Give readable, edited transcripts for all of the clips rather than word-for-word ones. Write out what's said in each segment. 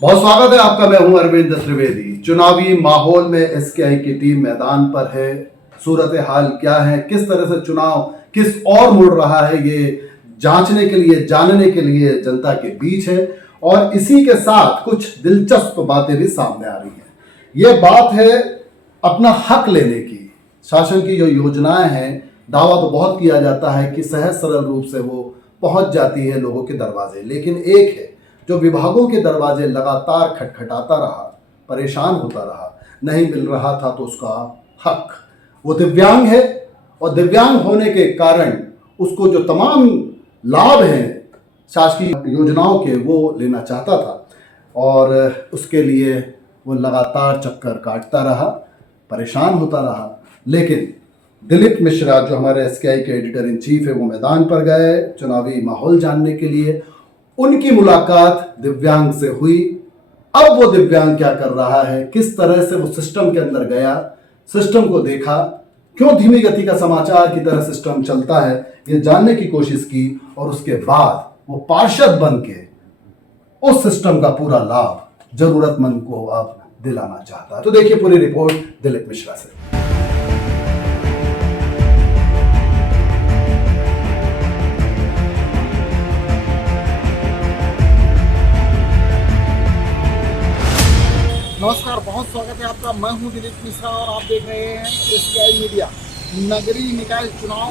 बहुत स्वागत है आपका। मैं हूं अरविंद त्रिवेदी। चुनावी माहौल में एसकेआई की टीम मैदान पर है। सूरत हाल क्या है, किस तरह से चुनाव किस और मुड़ रहा है, ये जांचने के लिए जानने के लिए जनता के बीच है। और इसी के साथ कुछ दिलचस्प बातें भी सामने आ रही हैं। ये बात है अपना हक लेने की। शासन की जो योजनाएं हैं, दावा तो बहुत किया जाता है कि सहज सरल रूप से वो पहुंच जाती है लोगों के दरवाजे, लेकिन एक है जो विभागों के दरवाजे लगातार खटखटाता रहा, परेशान होता रहा, नहीं मिल रहा था तो उसका हक। वो दिव्यांग है और दिव्यांग होने के कारण उसको जो तमाम लाभ हैं शासकीय योजनाओं के, वो लेना चाहता था और उसके लिए वो लगातार चक्कर काटता रहा, परेशान होता रहा। लेकिन दिलीप मिश्रा जो हमारे एसकेआई के एडिटर इन चीफ है, वो मैदान पर गए चुनावी माहौल जानने के लिए। उनकी मुलाकात दिव्यांग से हुई। अब वो दिव्यांग क्या कर रहा है, किस तरह से वो सिस्टम के अंदर गया, सिस्टम को देखा, क्यों धीमी गति का समाचार की तरह सिस्टम चलता है, ये जानने की कोशिश की। और उसके बाद वो पार्षद बन के उस सिस्टम का पूरा लाभ जरूरतमंद को अब दिलाना चाहता है। तो देखिए पूरी रिपोर्ट दिलीप मिश्रा से। नमस्कार, बहुत स्वागत है आपका। मैं हूं दिलीप मिश्रा और आप देख रहे हैं एसकेआई मीडिया। नगरीय निकाय चुनाव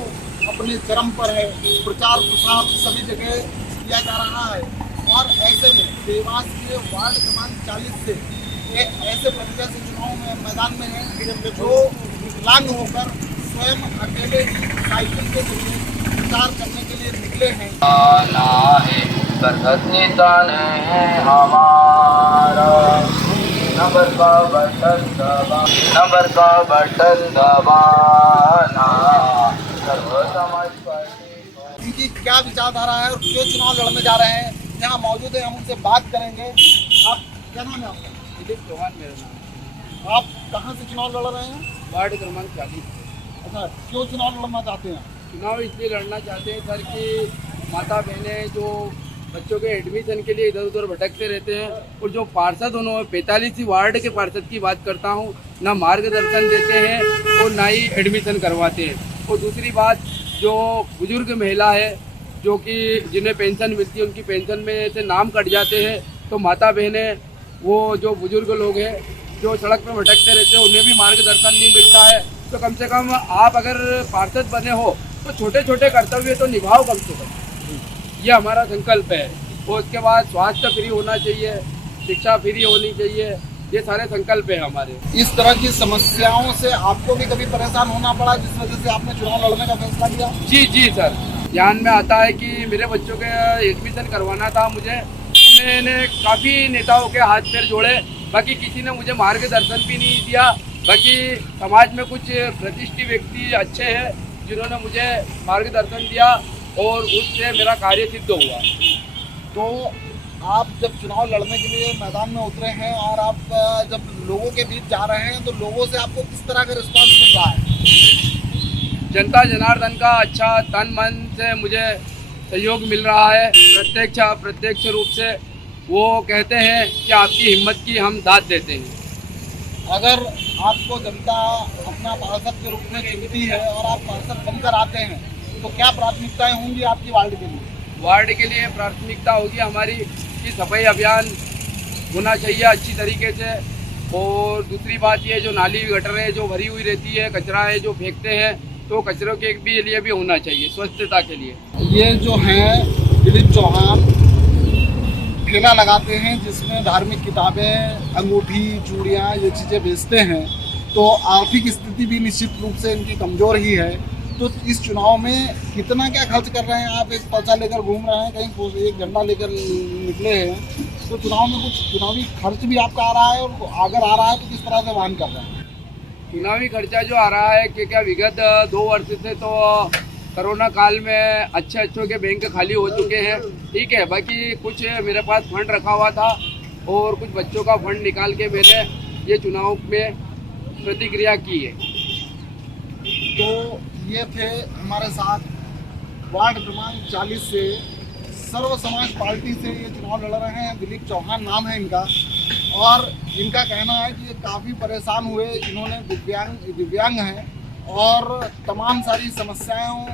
अपने चरम पर है। प्रचार प्रसार सभी जगह किया जा रहा है और ऐसे में देवास के वार्ड क्रमांक 40 से एक ऐसे प्रत्याशी चुनाव में मैदान में है जो विकलांग होकर स्वयं अकेले ही साइकिल के जरिए प्रचार करने के लिए निकले हैं। नंबर का बटन दबाना। इनकी क्या विचारधारा है और क्यों चुनाव लड़ने जा रहे हैं, यहाँ मौजूद है, हम उनसे बात करेंगे। आप क्या नाम है आपका? दिलीप चौहान मेरा नाम। आप कहाँ से चुनाव लड़ रहे हैं? वार्ड क्रमांक 40। अच्छा, क्यों चुनाव लड़ना चाहते हैं? चुनाव इसलिए लड़ना चाहते हैं सर कि माता बहनें जो बच्चों के एडमिशन के लिए इधर उधर भटकते रहते हैं और जो पार्षद उन्होंने 45 वार्ड के पार्षद की बात करता हूँ, ना मार्गदर्शन देते हैं और ना ही एडमिशन करवाते हैं। और दूसरी बात, जो बुजुर्ग महिला है जो कि जिन्हें पेंशन मिलती है, उनकी पेंशन में से नाम कट जाते हैं, तो माता बहनें वो जो बुजुर्ग लोग हैं जो सड़क पर भटकते रहते हैं, उन्हें भी मार्गदर्शन नहीं मिलता है। तो कम से कम आप अगर पार्षद बने हो तो छोटे छोटे कर्तव्य तो निभाओ कम से कम, ये हमारा संकल्प है। और उसके बाद स्वास्थ्य फ्री होना चाहिए, शिक्षा फ्री होनी चाहिए, ये सारे संकल्प है हमारे। इस तरह की समस्याओं से आपको भी कभी परेशान होना पड़ा जिस वजह से आपने चुनाव लड़ने का फैसला किया? जी सर, ध्यान में आता है कि मेरे बच्चों के एडमिशन करवाना था मुझे, तो मैंने काफ़ी नेताओं के हाथ पैर जोड़े, बाकी किसी ने मुझे मार्गदर्शन भी नहीं दिया। बाकी समाज में कुछ प्रतिष्ठित व्यक्ति अच्छे हैं जिन्होंने मुझे मार्गदर्शन दिया और उससे मेरा कार्य सिद्ध हुआ। तो आप जब चुनाव लड़ने के लिए मैदान में उतरे हैं और आप जब लोगों के बीच जा रहे हैं, तो लोगों से आपको किस तरह का रिस्पांस मिल रहा है? जनता जनार्दन का अच्छा तन मन से मुझे सहयोग मिल रहा है। प्रत्यक्ष अप्रत्यक्ष रूप से वो कहते हैं कि आपकी हिम्मत की हम दाद देते हैं। अगर आपको जनता अपना पार्षद के रूप में चुनती है और आप पार्षद बनकर आते हैं, तो क्या प्राथमिकताएं होंगी आपकी वार्ड के लिए? वार्ड के लिए प्राथमिकता होगी हमारी कि सफाई अभियान होना चाहिए अच्छी तरीके से। और दूसरी बात ये, जो नाली गटरें जो भरी हुई रहती है, कचरा है जो फेंकते हैं, तो कचरों के लिए भी होना चाहिए, स्वच्छता के लिए। ये जो हैं दिलीप चौहान ठेला लगाते हैं जिसमें धार्मिक किताबें, अंगूठी, चूड़ियाँ, ये चीज़ें बेचते हैं। तो आर्थिक स्थिति भी निश्चित रूप से इनकी कमज़ोर ही है। तो इस चुनाव में कितना क्या खर्च कर रहे हैं आप? एक पर्चा लेकर घूम रहे हैं, कहीं एक झंडा लेकर निकले हैं, तो चुनाव में कुछ चुनावी खर्च भी आपका आ रहा है? और अगर आ रहा है तो किस तरह से वहन कर रहे हैं? चुनावी खर्चा जो आ रहा है कि क्या विगत 2 वर्ष से तो कोरोना काल में अच्छे के बैंक खाली हो चुके हैं, ठीक है। बाकी कुछ मेरे पास फंड रखा हुआ था और कुछ बच्चों का फंड निकाल के मैंने ये चुनाव में प्रतिक्रिया की है। तो ये थे हमारे साथ वार्ड क्रमांक 40 से सर्व समाज पार्टी से ये चुनाव लड़ रहे हैं। दिलीप चौहान नाम है इनका, और इनका कहना है कि ये काफ़ी परेशान हुए। इन्होंने दिव्यांग हैं और तमाम सारी समस्याओं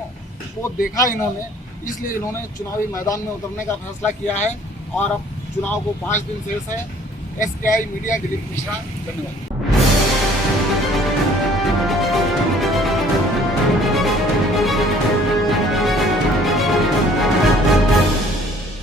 को देखा इन्होंने, इसलिए इन्होंने चुनावी मैदान में उतरने का फैसला किया है। और अब चुनाव को 5 दिन शेष है। SKI मीडिया, दिलीप मिश्रा, धन्यवाद।